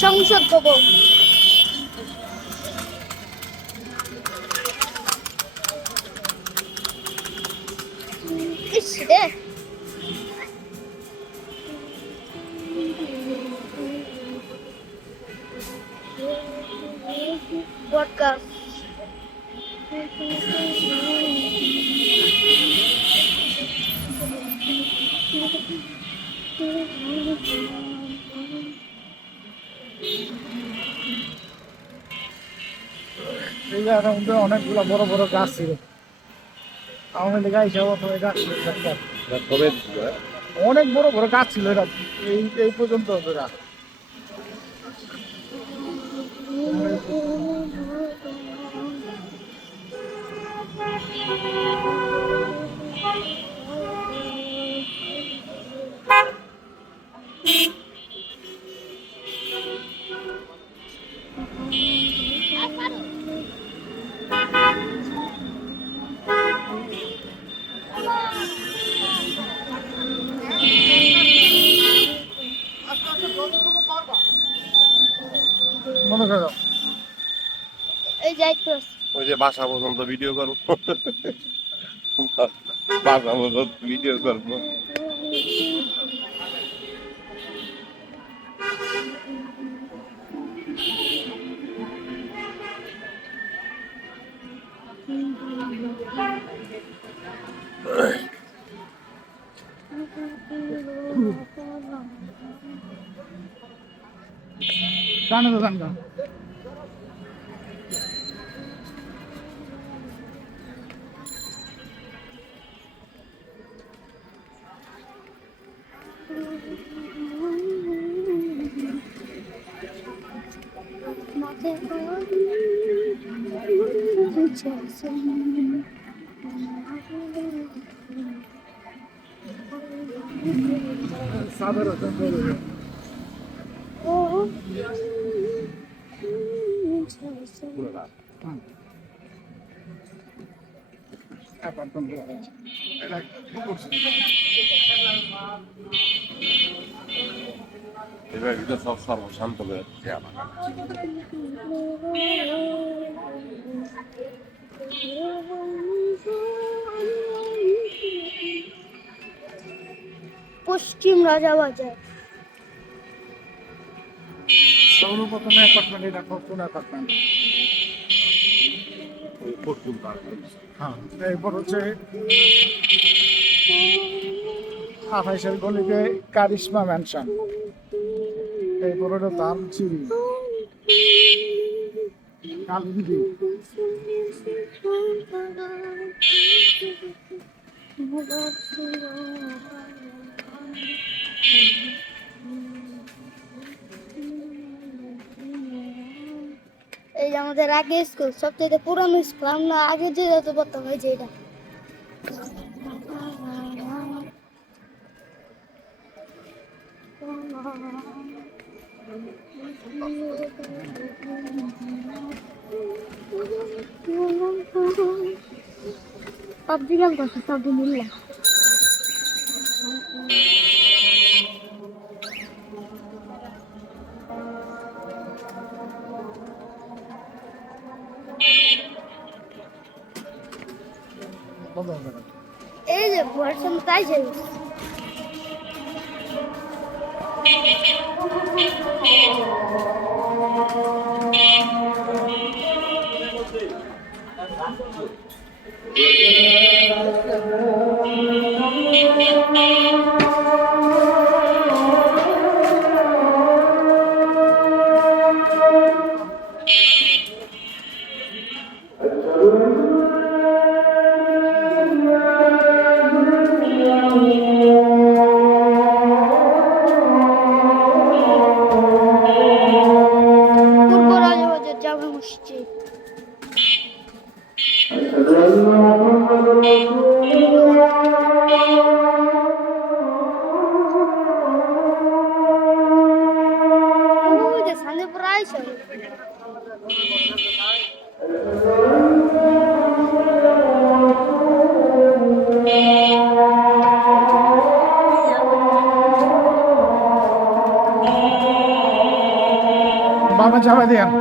সংসদ ভবন রে podcast এই জায়গাটার মধ্যে অনেকগুলো বড় বড় গাছ ছিল। আওয়ামী লীগ হিসাবে গাছ ছিল অনেক বড় বড় গাছ ছিল এরা এই পর্যন্ত এরা মনে করো এই যাইতো ওই যে বাসা পর্যন্ত ভিডিও করবো, বাসা পর্যন্ত ভিডিও করবো। জানো তো জানো সাধারণ এবার ভিতর সব সর্বশান্ত হয়ে পশ্চিম রাজাবাজার সর্বপ্রথমে অ্যাপার্টমেন্ট এটা কোন অ্যাপার্টমেন্ট? হ্যাঁ এরপর হচ্ছে 28-এর গলিতে কারিশমা ম্যানশন, এরপর হলো দামচিনি কালিন্দি, এই যে আমাদের আগে স্কুল সবচেয়ে পুরানো স্কুল, আমরা আগে যে যত পড়তাম ওই যে এটা পাবজি গেম করছে সব মিললাম। এই যে ভার্সন তাই যে পূর্ব রাজাবাজার জামে মসজিদ। আইসা বাবা চাপা দিয়ান